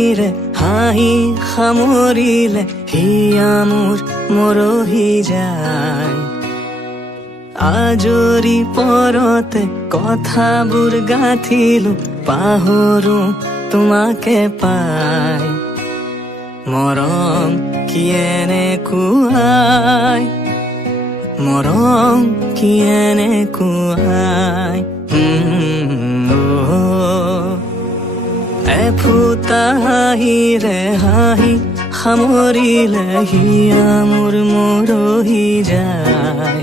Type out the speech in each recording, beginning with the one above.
হাঁহিৰে হাঁহি সামৰিলে হিয়া মোৰ মৰহি যায় আজৰি পৰতে কথাবোৰ গাঁঠিলো পাহৰো তোমাকে পাই মৰম কি এনেকুৱাই মৰম কি এনেকুৱাই এফুটা হাঁহিৰে হাঁহি সামৰিলে হিয়া মোৰ মৰহি যায়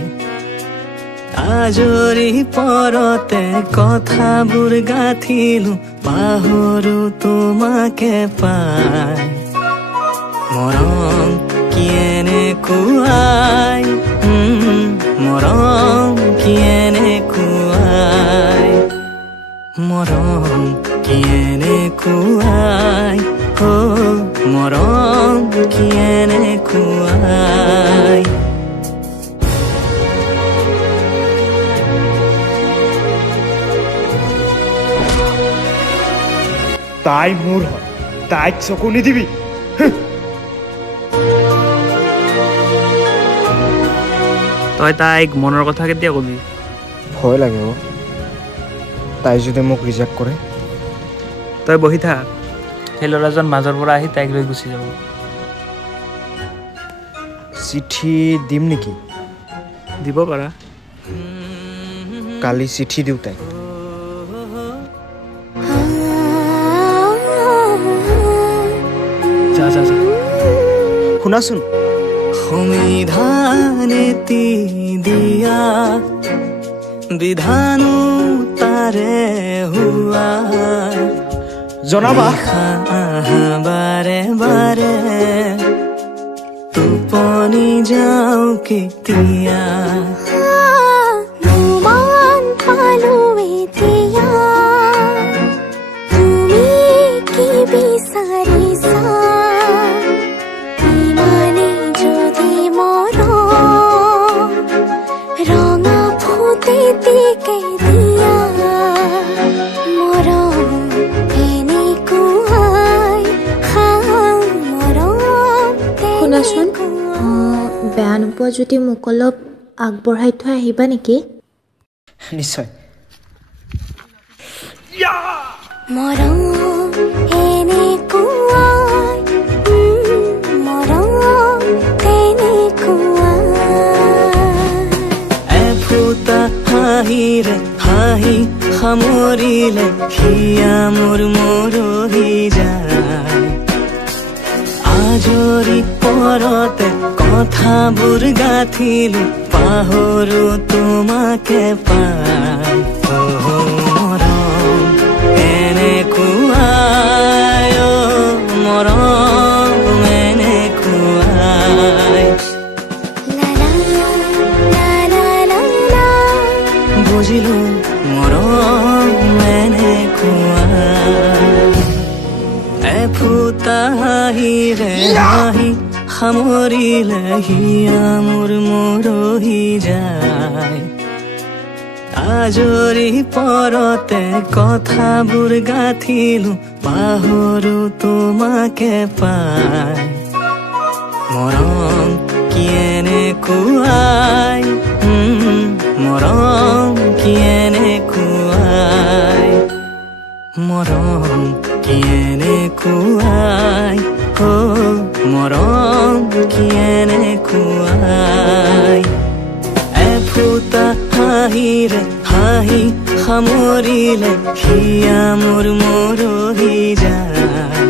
আজৰি পৰতে কথাবোৰ গাঁঠিলো পাহৰো তোমাকে পাই মৰম কি এনেকুৱাই মৰম কি এনেকুৱাই মৰম কি এনেকুৱাই মৰম কি এনেকুৱাই তাই মোৰ হয় তাইক চকু নিদিবি তই তাইক মনৰ কথা কেতিয়া কবি ভয় লাগে তাই যদি মোক ৰিজেক্ট কৰে তই বহি থাক সেই ল'ৰাজন মাজৰ পৰা আহি তাইক লৈ গুচি যাব চিঠি দিম নেকি দিব পাৰা কালি চিঠি দিওঁ তাইক শুনাচোন সংবিধানেতি দিয়া বিধানো তাৰে হুৱা জনাবা বাৰে বাৰে টোপনি যাও কেতিয়া শুনাচোন বেয়া নোপোৱা যদি মোক অলপ আগবঢ়াই থৈ আহিবা নেকি নিশ্চয় এফুটা হাঁহিৰে হাঁহি সামৰিলে হিয়া মোৰ মৰহি যায় আজৰি পৰতে কথাবোৰ গাঁঠিলো পাহৰো তোমাকে পাই মৰম এনেকুৱাই মৰম এনেকুৱাই বুজিলো মৰম এনেকুৱাই এফুটা হাঁহিৰে হাঁহি সামৰিলে হিয়া মোৰ মৰহি যায় আজৰি পৰতে কথাবোৰ গাঁঠিলো পাহৰো তোমাকে পাই মৰম কি এনেকুৱাই মৰম কি এনেকুৱাই মৰম কি এনেকুৱাই মৰম কি এনেকুৱাই এফুটা হাঁহিৰে হাঁহি সামৰিলে হিয়া মোৰ মৰহি যায়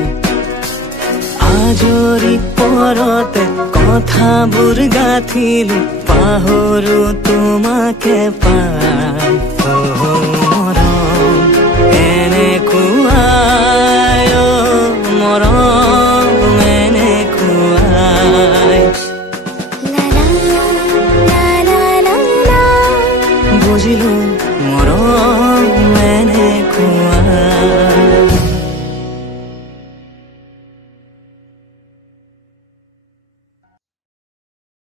আজৰি পৰতে কথাবোৰ গাঁঠিলো পাহৰো তোমাকে পাই মৰম এনেকুৱাই মৰম এনেকুৱাই বুজিলো মৰম